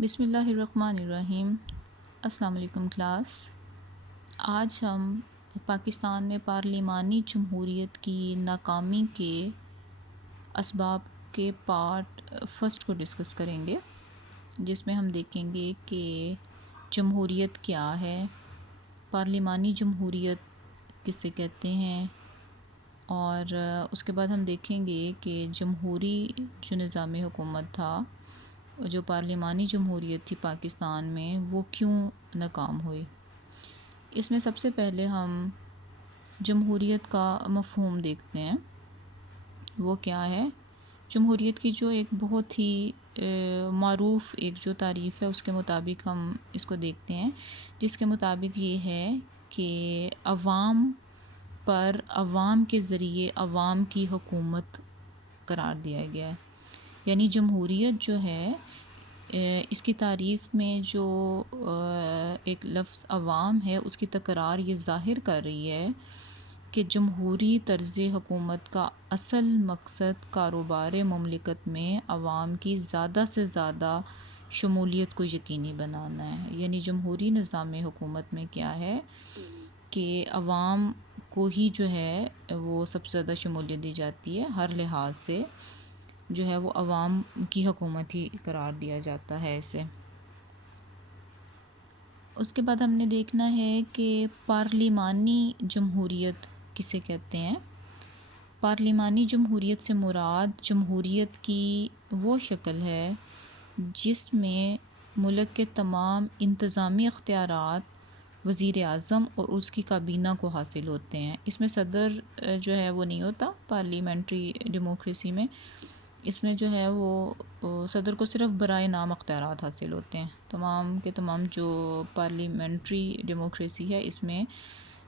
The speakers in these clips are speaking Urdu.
بسم اللہ الرحمن الرحیم۔ السلام علیکم کلاس۔ آج ہم پاکستان میں پارلیمانی جمہوریت کی ناکامی کے اسباب کے پارٹ فرسٹ کو ڈسکس کریں گے، جس میں ہم دیکھیں گے کہ جمہوریت کیا ہے، پارلیمانی جمہوریت کسے کہتے ہیں، اور اس کے بعد ہم دیکھیں گے کہ جمہوری جو نظام حکومت تھا، جو پارلیمانی جمہوریت تھی پاکستان میں، وہ کیوں ناکام ہوئی۔ اس میں سب سے پہلے ہم جمہوریت کا مفہوم دیکھتے ہیں، وہ کیا ہے۔ جمہوریت کی جو ایک بہت ہی معروف ایک جو تعریف ہے، اس کے مطابق ہم اس کو دیکھتے ہیں، جس کے مطابق یہ ہے کہ عوام پر عوام کے ذریعے عوام کی حکومت قرار دیا گیا ہے۔ یعنی جمہوریت جو ہے، اس کی تعریف میں جو ایک لفظ عوام ہے، اس کی تکرار یہ ظاہر کر رہی ہے کہ جمہوری طرز حکومت کا اصل مقصد کاروبار مملکت میں عوام کی زیادہ سے زیادہ شمولیت کو یقینی بنانا ہے۔ یعنی جمہوری نظام حکومت میں کیا ہے کہ عوام کو ہی جو ہے وہ سب سے زیادہ شمولیت دی جاتی ہے، ہر لحاظ سے جو ہے وہ عوام کی حکومت ہی قرار دیا جاتا ہے اسے۔ اس کے بعد ہم نے دیکھنا ہے کہ پارلیمانی جمہوریت کسے کہتے ہیں۔ پارلیمانی جمہوریت سے مراد جمہوریت کی وہ شکل ہے جس میں ملک کے تمام انتظامی اختیارات وزیر اعظم اور اس کی کابینہ کو حاصل ہوتے ہیں۔ اس میں صدر جو ہے وہ نہیں ہوتا پارلیمنٹری ڈیموکریسی میں، اس میں جو ہے وہ صدر کو صرف برائے نام اختیارات حاصل ہوتے ہیں۔ تمام کے تمام جو پارلیمنٹری ڈیموکریسی ہے، اس میں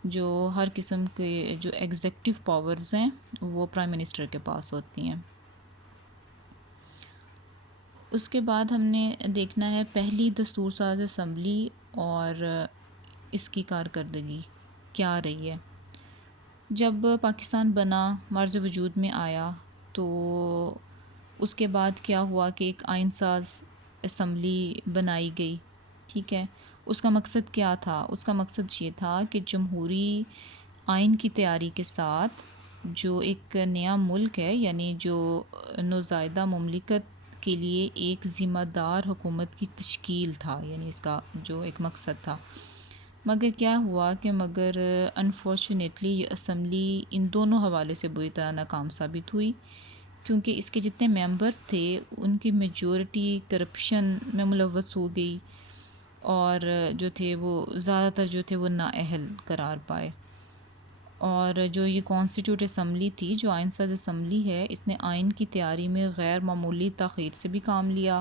جو ہر قسم کے جو ایگزیکٹو پاورز ہیں وہ پرائم منسٹر کے پاس ہوتی ہیں۔ اس کے بعد ہم نے دیکھنا ہے پہلی دستور ساز اسمبلی اور اس کی کارکردگی کیا رہی ہے۔ جب پاکستان بنا، مرز وجود میں آیا، تو اس کے بعد کیا ہوا کہ ایک آئین ساز اسمبلی بنائی گئی، ٹھیک ہے۔ اس کا مقصد کیا تھا؟ اس کا مقصد یہ تھا کہ جمہوری آئین کی تیاری کے ساتھ جو ایک نیا ملک ہے، یعنی جو نوزائیدہ مملکت کے لیے ایک ذمہ دار حکومت کی تشکیل تھا، یعنی اس کا جو ایک مقصد تھا۔ مگر کیا ہوا کہ انفارچونیٹلی یہ اسمبلی ان دونوں حوالے سے بری طرح ناکام ثابت ہوئی، کیونکہ اس کے جتنے ممبرز تھے ان کی میجورٹی کرپشن میں ملوث ہو گئی، اور جو تھے وہ زیادہ تر جو تھے وہ نااہل قرار پائے۔ اور جو یہ کانسٹیٹیوٹ اسمبلی تھی، جو آئین ساز اسمبلی ہے، اس نے آئین کی تیاری میں غیر معمولی تاخیر سے بھی کام لیا۔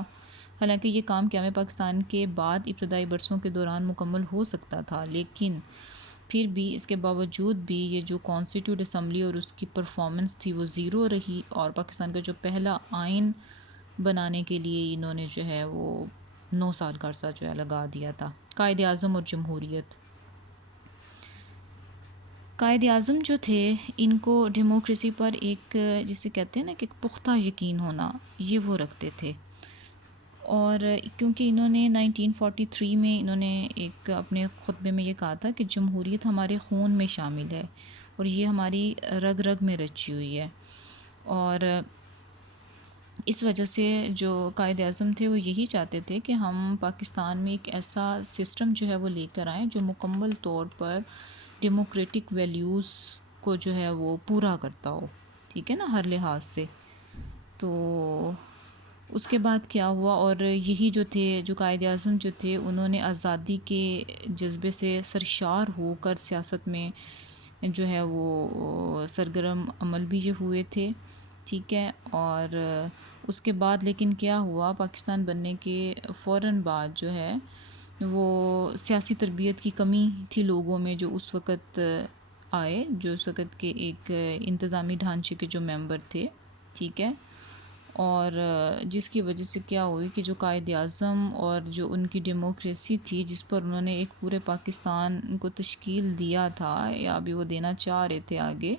حالانکہ یہ کام قیام پاکستان کے بعد ابتدائی برسوں کے دوران مکمل ہو سکتا تھا، لیکن پھر بھی اس کے باوجود بھی یہ جو کانسٹیٹیوٹ اسمبلی اور اس کی پرفارمنس تھی وہ زیرو رہی، اور پاکستان کا جو پہلا آئین بنانے کے لیے انہوں نے جو ہے وہ 9 سال کا عرصہ جو ہے لگا دیا تھا۔ قائد اعظم اور جمہوریت۔ قائد اعظم جو تھے، ان کو ڈیموکریسی پر ایک جسے کہتے ہیں نا کہ ایک پختہ یقین ہونا، یہ وہ رکھتے تھے۔ اور کیونکہ انہوں نے 1943 میں انہوں نے ایک اپنے خطبے میں یہ کہا تھا کہ جمہوریت ہمارے خون میں شامل ہے اور یہ ہماری رگ رگ میں رچی ہوئی ہے، اور اس وجہ سے جو قائد اعظم تھے وہ یہی چاہتے تھے کہ ہم پاکستان میں ایک ایسا سسٹم جو ہے وہ لے کر آئیں جو مکمل طور پر ڈیموکریٹک ویلیوز کو جو ہے وہ پورا کرتا ہو، ٹھیک ہے نا، ہر لحاظ سے۔ تو اس کے بعد کیا ہوا، اور یہی جو تھے جو قائد اعظم جو تھے، انہوں نے آزادی کے جذبے سے سرشار ہو کر سیاست میں جو ہے وہ سرگرم عمل بھی یہ ہوئے تھے، ٹھیک ہے۔ اور اس کے بعد لیکن کیا ہوا، پاکستان بننے کے فوراً بعد جو ہے وہ سیاسی تربیت کی کمی تھی لوگوں میں، جو اس وقت آئے، جو اس وقت کے ایک انتظامی ڈھانچے کے جو ممبر تھے، ٹھیک ہے۔ اور جس کی وجہ سے کیا ہوئی کہ جو قائد اعظم اور جو ان کی ڈیموکریسی تھی، جس پر انہوں نے ایک پورے پاکستان کو تشکیل دیا تھا، یا ابھی وہ دینا چاہ رہے تھے آگے،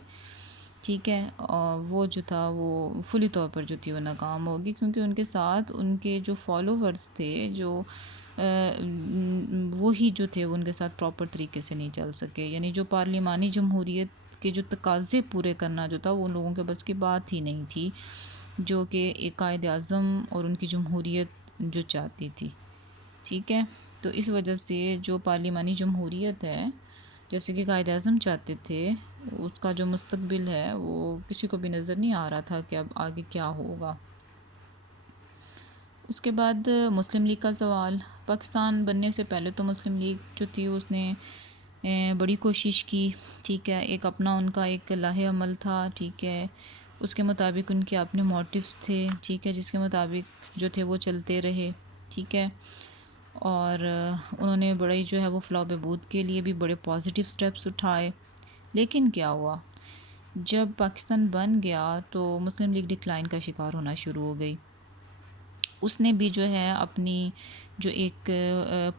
ٹھیک ہے، اور وہ جو تھا وہ فلی طور پر جو تھی وہ ناکام ہوگی، کیونکہ ان کے ساتھ ان کے جو فالوورز تھے، جو وہی جو تھے وہ ان کے ساتھ پراپر طریقے سے نہیں چل سکے، یعنی جو پارلیمانی جمہوریت کے جو تقاضے پورے کرنا جو تھا وہ ان لوگوں کے بس کی بات ہی نہیں تھی، جو کہ ایک قائد اعظم اور ان کی جمہوریت جو چاہتی تھی. ٹھیک ہے، تو اس وجہ سے جو پارلیمانی جمہوریت ہے، جیسے کہ قائد اعظم چاہتے تھے، اس کا جو مستقبل ہے وہ کسی کو بھی نظر نہیں آ رہا تھا کہ اب آگے کیا ہوگا. اس کے بعد مسلم لیگ کا سوال. پاکستان بننے سے پہلے تو مسلم لیگ جو تھی اس نے بڑی کوشش کی. ٹھیک ہے، ایک اپنا ان کا ایک لاہ عمل تھا. ٹھیک ہے، اس کے مطابق ان کے اپنے موٹیوز تھے. ٹھیک ہے، جس کے مطابق جو تھے وہ چلتے رہے. ٹھیک ہے، اور انہوں نے بڑے جو ہے وہ فلاح و بہبود کے لیے بھی بڑے پازیٹیو سٹیپس اٹھائے. لیکن کیا ہوا، جب پاکستان بن گیا تو مسلم لیگ ڈکلائن کا شکار ہونا شروع ہو گئی. اس نے بھی جو ہے اپنی جو ایک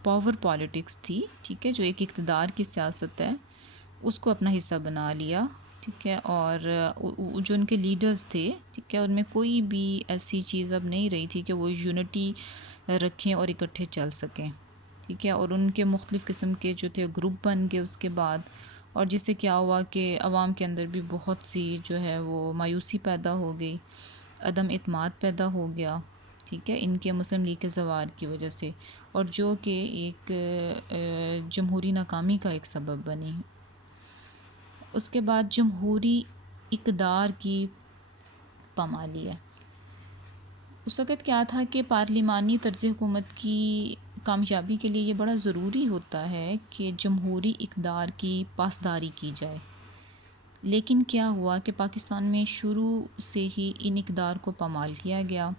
پاور پالیٹکس تھی، ٹھیک ہے، جو ایک اقتدار کی سیاست ہے، اس کو اپنا حصہ بنا لیا. ٹھیک ہے، اور جو ان کے لیڈرز تھے، ٹھیک ہے، ان میں کوئی بھی ایسی چیز اب نہیں رہی تھی کہ وہ یونٹی رکھیں اور اکٹھے چل سکیں. ٹھیک ہے، اور ان کے مختلف قسم کے جو تھے گروپ بن گئے اس کے بعد، اور جس سے کیا ہوا کہ عوام کے اندر بھی بہت سی جو ہے وہ مایوسی پیدا ہو گئی، عدم اعتماد پیدا ہو گیا. ٹھیک ہے، ان کے مسلم لیگ کے زوال کی وجہ سے، اور جو کہ ایک جمہوری ناکامی کا ایک سبب بنی. اس کے بعد جمہوری اقتدار کی پامالی ہے. اس وقت کیا تھا کہ پارلیمانی طرز حکومت کی کامیابی کے لیے یہ بڑا ضروری ہوتا ہے کہ جمہوری اقتدار کی پاسداری کی جائے. لیکن کیا ہوا کہ پاکستان میں شروع سے ہی ان اقدار کو پامال کیا گیا.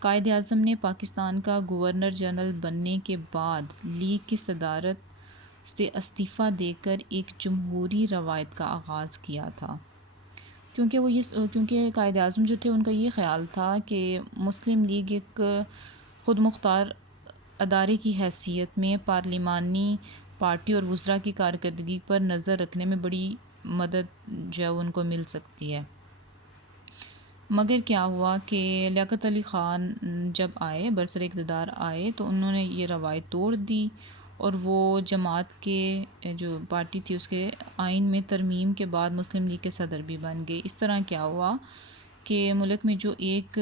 قائد اعظم نے پاکستان کا گورنر جنرل بننے کے بعد لیگ کی صدارت سے استعفیٰ دے کر ایک جمہوری روایت کا آغاز کیا تھا. کیونکہ قائد اعظم جو تھے ان کا یہ خیال تھا کہ مسلم لیگ ایک خود مختار ادارے کی حیثیت میں پارلیمانی پارٹی اور وزراء کی کارکردگی پر نظر رکھنے میں بڑی مدد جو ہے ان کو مل سکتی ہے. مگر کیا ہوا کہ لیاقت علی خان جب آئے، برسر اقتدار آئے، تو انہوں نے یہ روایت توڑ دی اور وہ جماعت کے جو پارٹی تھی اس کے آئین میں ترمیم کے بعد مسلم لیگ کے صدر بھی بن گئے. اس طرح کیا ہوا کہ ملک میں جو ایک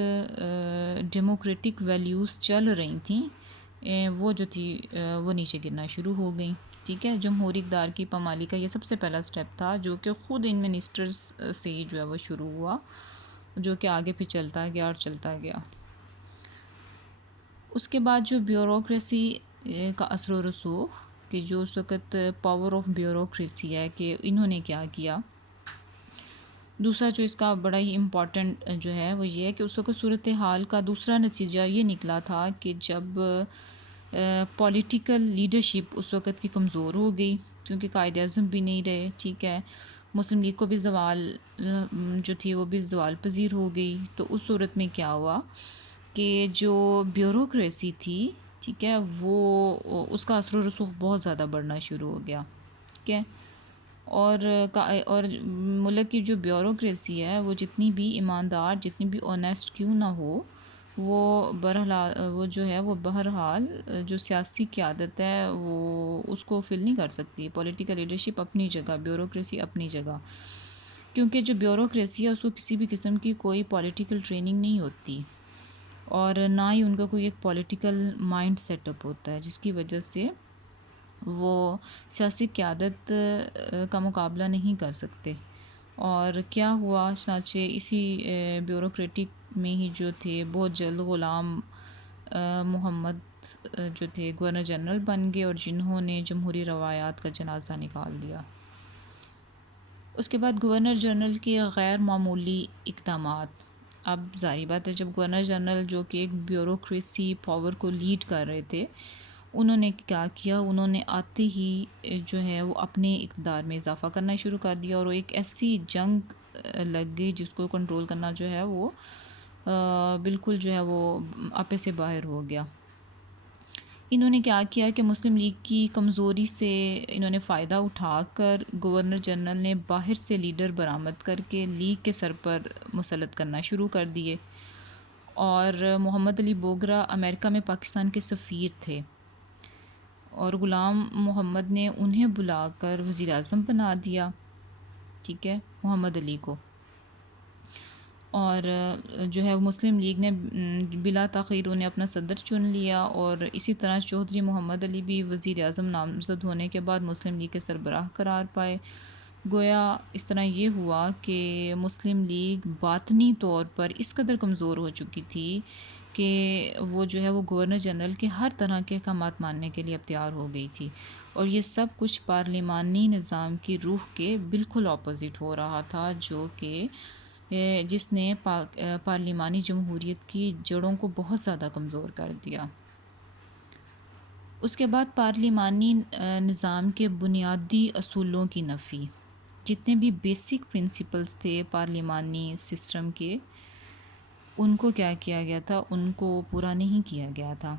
ڈیموکریٹک ویلیوز چل رہی تھیں وہ جو تھی وہ نیچے گرنا شروع ہو گئیں. ٹھیک ہے، جمہوری اقتدار کی پامالی کا یہ سب سے پہلا سٹیپ تھا، جو کہ خود ان منسٹرز سے جو ہے وہ شروع ہوا، جو کہ آگے پھر چلتا گیا اور چلتا گیا. اس کے بعد جو بیوروکریسی کا اثر و رسوخ، کہ جو اس وقت پاور آف بیوروکریسی ہے، کہ انہوں نے کیا کیا. دوسرا جو اس کا بڑا ہی امپورٹنٹ جو ہے وہ یہ ہے کہ اس وقت صورتحال کا دوسرا نتیجہ یہ نکلا تھا کہ جب پولیٹیکل لیڈرشپ اس وقت کی کمزور ہو گئی، کیونکہ قائد اعظم بھی نہیں رہے. ٹھیک ہے، مسلم لیگ کو بھی زوال جو تھی وہ بھی زوال پذیر ہو گئی. تو اس صورت میں کیا ہوا کہ جو بیوروکریسی تھی، ٹھیک ہے، وہ اس کا اثر و رسوخ بہت زیادہ بڑھنا شروع ہو گیا. ٹھیک ہے، اور ملک کی جو بیوروکریسی ہے وہ جتنی بھی ایماندار، جتنی بھی آنیسٹ کیوں نہ ہو، وہ وہ جو ہے وہ بہرحال جو سیاسی قیادت ہے وہ اس کو فل نہیں کر سکتی. پولیٹیکل لیڈرشپ اپنی جگہ، بیوروکریسی اپنی جگہ، کیونکہ جو بیوروکریسی ہے اس کو کسی بھی قسم کی کوئی پولیٹیکل ٹریننگ نہیں ہوتی، اور نہ ہی ان کا کوئی ایک پولیٹیکل مائنڈ سیٹ اپ ہوتا ہے، جس کی وجہ سے وہ سیاسی قیادت کا مقابلہ نہیں کر سکتے. اور کیا ہوا، چنانچہ اسی بیوروکریٹک میں ہی جو تھے بہت جلد غلام محمد جو تھے گورنر جنرل بن گئے، اور جنہوں نے جمہوری روایات کا جنازہ نکال دیا. اس کے بعد گورنر جنرل کے غیر معمولی اقدامات. اب ظاہری بات ہے، جب گورنر جنرل جو کہ ایک بیوروکریسی پاور کو لیڈ کر رہے تھے، انہوں نے کیا کیا، انہوں نے آتے ہی جو ہے وہ اپنے اقتدار میں اضافہ کرنا شروع کر دیا، اور وہ ایک ایسی جنگ لگ گئی جس کو کنٹرول کرنا جو ہے وہ بالکل جو ہے وہ آپے سے باہر ہو گیا. انہوں نے کیا کیا کہ مسلم لیگ کی کمزوری سے انہوں نے فائدہ اٹھا کر گورنر جنرل نے باہر سے لیڈر برآمد کر کے لیگ کے سر پر مسلط کرنا شروع کر دیے، اور محمد علی بوگرا امریکہ میں پاکستان کے سفیر تھے، اور غلام محمد نے انہیں بلا کر وزیر اعظم بنا دیا، ٹھیک ہے، محمد علی کو، اور جو ہے مسلم لیگ نے بلا تاخیر انہیں اپنا صدر چن لیا، اور اسی طرح چودھری محمد علی بھی وزیر اعظم نامزد ہونے کے بعد مسلم لیگ کے سربراہ قرار پائے۔ گویا اس طرح یہ ہوا کہ مسلم لیگ باطنی طور پر اس قدر کمزور ہو چکی تھی کہ وہ جو ہے وہ گورنر جنرل کے ہر طرح کے احکامات ماننے کے لیے اب تیار ہو گئی تھی، اور یہ سب کچھ پارلیمانی نظام کی روح کے بالکل اپوزٹ ہو رہا تھا، جو کہ جس نے پارلیمانی جمہوریت کی جڑوں کو بہت زیادہ کمزور کر دیا۔ اس کے بعد پارلیمانی نظام کے بنیادی اصولوں کی نفی، جتنے بھی بیسک پرنسپلز تھے پارلیمانی سسٹم کے، ان کو کیا کیا گیا تھا، ان کو پورا نہیں کیا گیا تھا،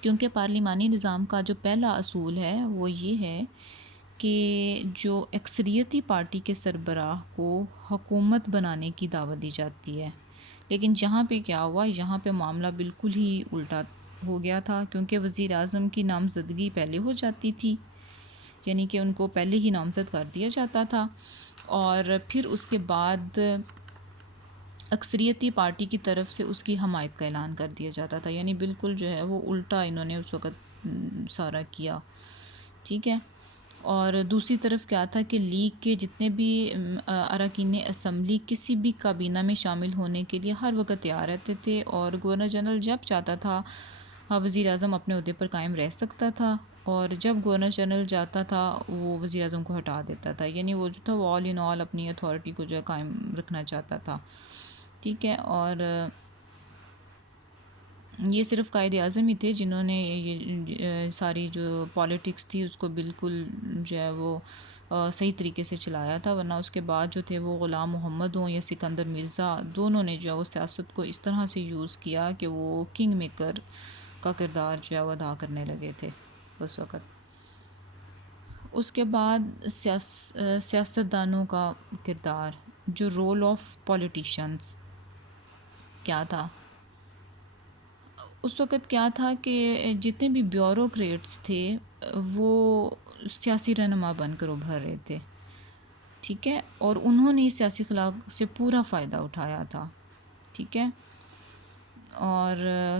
کیونکہ پارلیمانی نظام کا جو پہلا اصول ہے وہ یہ ہے کہ جو اکثریتی پارٹی کے سربراہ کو حکومت بنانے کی دعوت دی جاتی ہے، لیکن جہاں پہ کیا ہوا، یہاں پہ معاملہ بالکل ہی الٹا ہو گیا تھا، کیونکہ وزیر اعظم کی نامزدگی پہلے ہو جاتی تھی، یعنی کہ ان کو پہلے ہی نامزد کر دیا جاتا تھا، اور پھر اس کے بعد اکثریتی پارٹی کی طرف سے اس کی حمایت کا اعلان کر دیا جاتا تھا، یعنی بالکل جو ہے وہ الٹا انہوں نے اس وقت سارا کیا، ٹھیک ہے۔ اور دوسری طرف کیا تھا کہ لیگ کے جتنے بھی اراکین اسمبلی کسی بھی کابینہ میں شامل ہونے کے لیے ہر وقت تیار رہتے تھے، اور گورنر جنرل جب چاہتا تھا وزیر اعظم اپنے عہدے پر قائم رہ سکتا تھا، اور جب گورنر جنرل جاتا تھا وہ وزیر اعظم کو ہٹا دیتا تھا، یعنی وہ جو تھا وہ آل ان آل اپنی اتھارٹی کو جو ہے قائم رکھنا چاہتا تھا، ٹھیک ہے۔ اور یہ صرف قائد اعظم ہی تھے جنہوں نے یہ ساری جو پالیٹکس تھی اس کو بالکل جو ہے وہ صحیح طریقے سے چلایا تھا، ورنہ اس کے بعد جو تھے وہ غلام محمد ہوں یا سکندر مرزا، دونوں نے جو ہے وہ سیاست کو اس طرح سے یوز کیا کہ وہ کنگ میکر کا کردار جو ہے وہ ادا کرنے لگے تھے اس وقت۔ اس کے بعد سیاستدانوں کا کردار، جو رول آف پولیٹیشنز کیا تھا اس وقت، کیا تھا کہ جتنے بھی بیوروکریٹس تھے وہ سیاسی رہنما بن کر ابھر رہے تھے، ٹھیک ہے، اور انہوں نے اس سیاسی خلا سے پورا فائدہ اٹھایا تھا، ٹھیک ہے، اور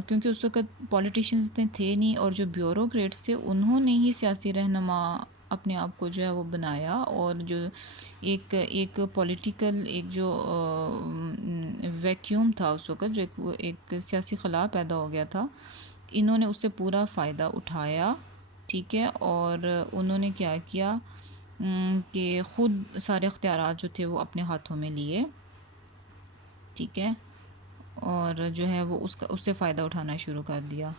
کیونکہ اس وقت پولیٹیشنز اتنے تھے نہیں، اور جو بیوروکریٹس تھے انہوں نے ہی سیاسی رہنما اپنے آپ کو جو ہے وہ بنایا، اور جو ایک پولیٹیکل ایک جو ویکیوم تھا اس وقت، جو ایک سیاسی خلا پیدا ہو گیا تھا، انہوں نے اس سے پورا فائدہ اٹھایا، ٹھیک ہے، اور انہوں نے کیا کیا کہ خود سارے اختیارات جو تھے وہ اپنے ہاتھوں میں لیے، ٹھیک ہے، اور جو ہے وہ اس سے فائدہ اٹھانا شروع کر دیا،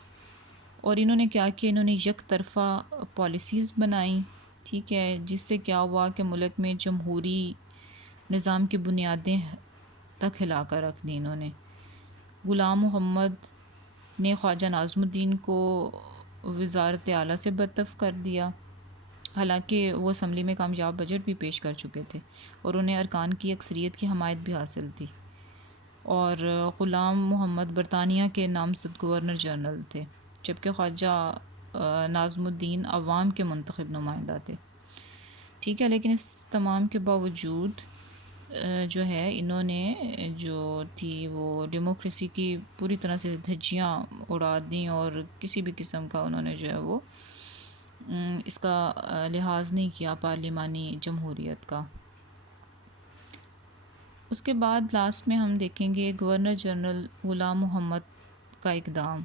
اور انہوں نے کیا کیا، انہوں نے یک طرفہ پالیسیز بنائیں، ٹھیک ہے، جس سے کیا ہوا کہ ملک میں جمہوری نظام کی بنیادیں تک ہلا کر رکھ دیں انہوں نے۔ غلام محمد نے خواجہ ناظم الدین کو وزارت اعلیٰ سے برطرف کر دیا، حالانکہ وہ اسمبلی میں کامیاب بجٹ بھی پیش کر چکے تھے، اور انہیں ارکان کی اکثریت کی حمایت بھی حاصل تھی، اور غلام محمد برطانیہ کے نامزد گورنر جنرل تھے، جبکہ خواجہ ناظم الدین عوام کے منتخب نمائندہ تھے، ٹھیک ہے۔ لیکن اس تمام کے باوجود جو ہے انہوں نے جو تھی وہ ڈیموکریسی کی پوری طرح سے دھجیاں اڑا دیں، اور کسی بھی قسم کا انہوں نے جو ہے وہ اس کا لحاظ نہیں کیا پارلیمانی جمہوریت کا۔ اس کے بعد لاسٹ میں ہم دیکھیں گے گورنر جنرل غلام محمد کا اقدام۔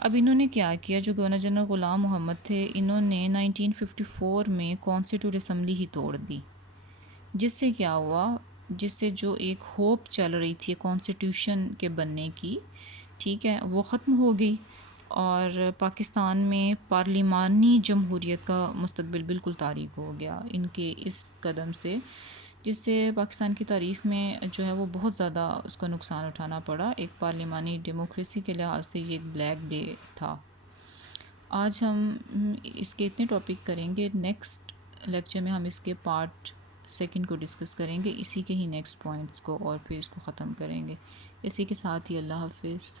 اب انہوں نے کیا کیا، جو گورنر جنرل غلام محمد تھے انہوں نے 1954 میں کانسٹیٹیوٹ اسمبلی ہی توڑ دی، جس سے کیا ہوا، جس سے جو ایک ہوپ چل رہی تھی کانسٹیٹیوشن کے بننے کی، ٹھیک ہے، وہ ختم ہو گئی، اور پاکستان میں پارلیمانی جمہوریت کا مستقبل بالکل تاریک ہو گیا ان کے اس قدم سے، جس سے پاکستان کی تاریخ میں جو ہے وہ بہت زیادہ اس کا نقصان اٹھانا پڑا۔ ایک پارلیمانی ڈیموکریسی کے لحاظ سے یہ ایک بلیک ڈے تھا۔ آج ہم اس کے اتنے ٹاپک کریں گے، نیکسٹ لیکچر میں ہم اس کے پارٹ سیکنڈ کو ڈسکس کریں گے، اسی کے ہی نیکسٹ پوائنٹس کو، اور پھر اس کو ختم کریں گے۔ اسی کے ساتھ ہی اللہ حافظ۔